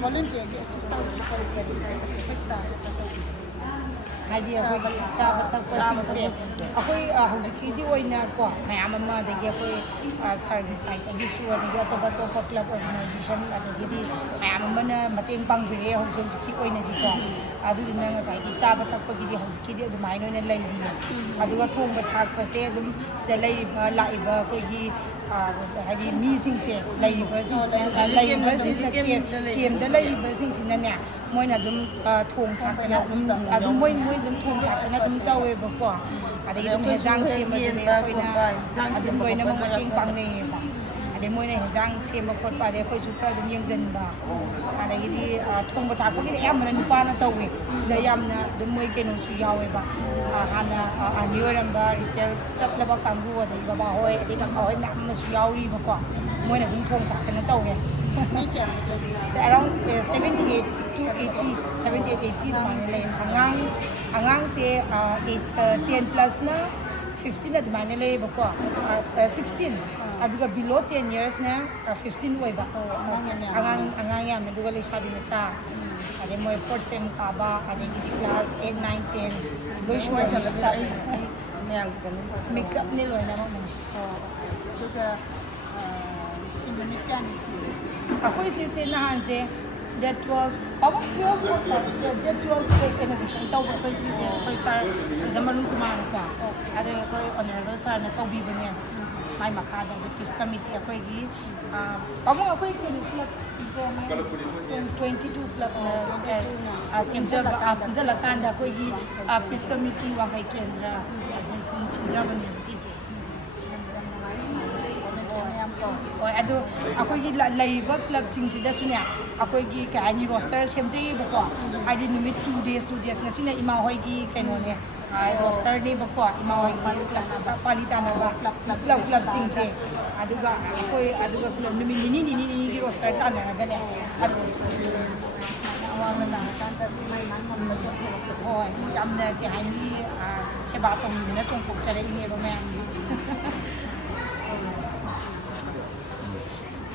volunteer assistance for the specific task. ꯍꯥꯏꯗꯤ ꯑꯩꯈꯣꯏ ꯆꯥꯕ ꯊꯛꯄꯁꯤꯡꯁꯦ ꯑꯩꯈꯣꯏ ꯍꯧꯖꯤꯛꯀꯤꯗꯤ ꯑꯣꯏꯅꯀꯣ ꯃꯌꯥꯝ ꯑꯃ ꯑꯗꯒꯤ ꯑꯩꯈꯣꯏ ꯁꯥꯔꯒꯤ ꯁꯥꯏꯠꯇꯒꯤꯁꯨ ꯑꯗꯒꯤ ꯑꯇꯣꯞ ꯑꯇꯣꯞꯄ ꯀ꯭ꯂꯕ ꯑꯣꯔꯒꯅꯥꯏꯖꯦꯁꯟ ꯑꯗꯒꯤꯗꯤ ꯃꯌꯥꯝ ꯑꯃꯅ ꯃꯇꯦꯡ ꯄꯥꯡꯕꯤꯔꯦ ꯍꯧꯖꯤꯛꯀꯤ ꯑꯣꯏꯅꯗꯤꯀꯣ ꯑꯗꯨꯗꯨꯅ ꯉꯁꯥꯏꯒꯤ ꯆꯥꯕ ꯊꯛꯄꯒꯤꯗꯤ ꯍꯧꯖꯤꯛꯀꯤꯗꯤ ꯑꯗꯨꯃꯥꯏꯅ ꯑꯣꯏꯅ ꯂꯩꯔꯤꯌꯦ ꯑꯗꯨꯒ ꯊꯣꯡꯕ ꯊꯥꯛꯄꯁꯦ ꯑꯗꯨꯝ ꯁꯤꯗ ꯂꯩꯔꯤꯕ ꯂꯥꯛꯏꯕ ꯑꯩꯈꯣꯏꯒꯤ ꯍꯥꯏꯗꯤ ꯃꯤꯁꯤꯡꯁꯦ ꯂꯩꯔꯤꯕꯁꯤꯡꯁꯤꯅ ꯀꯦꯝꯗ ꯂꯩꯔꯤꯕꯁꯤꯡꯁꯤꯅꯅꯦ ꯃꯣꯏꯅ ꯑꯗꯨꯝ ꯊꯣꯡ ꯊꯥꯛꯇꯅ ꯑꯗꯨꯝ ꯃꯣꯏ ꯑꯗꯨꯝ ꯊꯣꯡ ꯊꯥꯛꯇꯅ ꯑꯗꯨꯝ ꯇꯧꯋꯦꯕꯀꯣ ꯑꯗꯒꯤ ꯑꯗꯨꯝ ꯍꯦꯟꯖꯥꯡ ꯁꯦꯝꯕꯁꯤꯗꯤ ꯑꯩꯈꯣꯏꯅ ꯑꯗꯨꯝ ꯂꯣꯏꯅꯃꯛ ꯃꯇꯦꯡ ꯄꯥꯡꯅꯩꯌꯦꯕ ꯑꯗꯩ ꯃꯣꯏꯅ ꯍꯦꯟꯖꯥꯡ ꯁꯦꯝꯕ ꯈꯣꯠꯄ ꯑꯗꯩ ꯑꯩꯈꯣꯏꯁꯨ ꯈꯔ ꯑꯗꯨꯝ ꯌꯦꯡꯁꯤꯟꯕ ꯑꯗꯒꯤꯗꯤ ꯊꯣꯡꯕ ꯊꯥꯛꯄꯒꯤꯗꯤ ꯑꯌꯥꯝꯕꯅ ꯅꯨꯄꯥꯅ ꯇꯧꯋꯦ ꯁꯤꯗ ꯌꯥꯝꯅ ꯑꯗꯨꯝ ꯃꯣꯏ ꯀꯩꯅꯣꯁꯨ ꯌꯥꯎꯋꯦꯕ ꯍꯥꯟꯅ ꯑꯥꯔꯃꯤ ꯑꯣꯏꯔꯝꯕ ꯔꯤꯇꯥꯌꯔ ꯆꯠꯂꯕ ꯀꯥꯡꯕꯨ ꯑꯗꯒꯤ ꯕꯕꯥ ꯍꯣꯏ ꯑꯗꯩ ꯀꯀꯥ ꯍꯣꯏ ꯃꯌꯥꯝ ꯑꯃꯁꯨ ꯌꯥꯎꯔꯤꯕꯀꯣ ꯃꯣꯏꯅ ꯑꯗꯨꯝ ꯊꯣꯡ ꯊꯥꯛꯇꯅ ꯇꯧꯋꯦ around 78 to 80, 78, 80 ꯑꯗꯨꯃꯥꯏꯅ ꯂꯩ ꯑꯉꯥꯡꯁꯦ 10 +ꯅ 15 ꯑꯗꯨꯃꯥꯏꯅ ꯂꯩꯌꯦꯕꯀꯣ 16 ꯑꯗꯨꯒ below 10 yearsꯅ 15 ꯑꯣꯏꯕ ꯑꯉꯥꯡ ꯌꯥꯝꯃꯦ ꯑꯗꯨꯒ ꯂꯩꯁꯥꯕꯤ ꯃꯆꯥ ꯑꯗꯩ ꯃꯣꯏ 4th sem ꯀꯥꯕ ꯑꯗꯒꯤꯗꯤ ꯀ꯭ꯂꯥꯁ 8, 9, 10 ꯂꯣꯏ ꯁꯨꯅ ꯃꯤꯛꯁ ꯑꯞꯅꯤ ꯂꯣꯏꯅꯃꯛ ꯑꯗꯨꯒ ꯅꯨꯃꯤꯠ ꯀꯌꯥꯅꯤ ꯁꯨꯔꯁꯦ ꯑꯩꯈꯣꯏ ꯁꯤꯁꯦ ꯅꯍꯥꯟꯁꯦ ꯗꯦꯠ 12 ꯗꯦꯠ 12 ꯏꯅꯣꯒ꯭ꯔꯦꯁꯟ ꯇꯧꯕ ꯑꯩꯈꯣꯏ ꯁꯤꯁꯦ ꯑꯩꯈꯣꯏ ꯁꯥꯔ ꯊꯥꯡꯖꯝ ꯑꯔꯨꯟꯀꯨꯃꯥꯔꯀꯣ ꯑꯗꯨꯒ ꯑꯩꯈꯣꯏ ꯑꯣꯅꯔꯦꯕꯜ ꯁꯥꯔꯅ ꯇꯧꯕꯤꯕꯅꯦ ꯃꯥꯏ ꯃꯈꯥꯗ ꯄꯤꯁ ꯀꯃꯤꯇꯤ ꯑꯩꯈꯣꯏꯒꯤ ꯄꯥꯕꯨꯡ ꯑꯩꯈꯣꯏ ꯀꯩꯅꯣ ꯀ꯭ꯂꯕ 22 ꯀ꯭ꯂꯕꯅ ꯁꯦꯝꯖꯕ ꯄꯨꯟꯁꯤꯜꯂꯀꯥꯟꯗ ꯑꯩꯈꯣꯏꯒꯤ ꯄꯤꯁ ꯀꯃꯤꯇꯤ ꯋꯥꯡꯈꯩ ꯀꯦꯟꯗ꯭ꯔ ꯁꯤꯟꯖꯕꯅꯦꯕ ꯁꯤꯁꯦ ꯍꯣꯏ ꯑꯗꯨ ꯑꯩꯈꯣꯏꯒꯤ ꯂꯩꯔꯤꯕ ꯀ꯭ꯂꯕꯁꯤꯡꯁꯤꯗꯁꯨꯅꯦ ꯑꯩꯈꯣꯏꯒꯤ ꯀꯩ ꯍꯥꯏꯅꯤ ꯔꯣꯁꯇꯔ ꯁꯦꯝꯖꯩꯌꯦꯕꯀꯣ ꯍꯥꯏꯗꯤ ꯅꯨꯃꯤꯠ 2 days ꯉꯁꯤꯅ ꯏꯃꯥ ꯍꯣꯏꯒꯤ ꯀꯩꯅꯣꯅꯦ ꯔꯣꯁꯇꯔꯅꯦꯕꯀꯣ ꯏꯃꯥ ꯍꯣꯏꯒꯤ ꯄꯥꯂꯤ ꯇꯥꯅꯕ ꯀ꯭ꯂꯕꯁꯤꯡꯁꯦ ꯑꯗꯨꯒ ꯑꯩꯈꯣꯏ ꯑꯗꯨꯒ ꯅꯨꯃꯤꯠ ꯅꯤꯅꯤꯒꯤ ꯔꯣꯁꯇꯔ ꯇꯥꯟꯅꯔꯒꯅꯦ ꯑꯋꯥꯕ ꯂꯥꯛꯑꯀꯥꯟꯗ ꯉꯝꯕꯗꯣ ꯍꯣꯏ ꯌꯥꯝꯅ ꯀꯩ ꯍꯥꯏꯅꯤ ꯁꯦꯕꯥ ꯇꯧꯅꯤꯡꯗꯅ ꯆꯣꯡꯊꯣꯛꯆꯔꯛꯏꯅꯦꯕ ꯃꯌꯥꯝꯒꯤ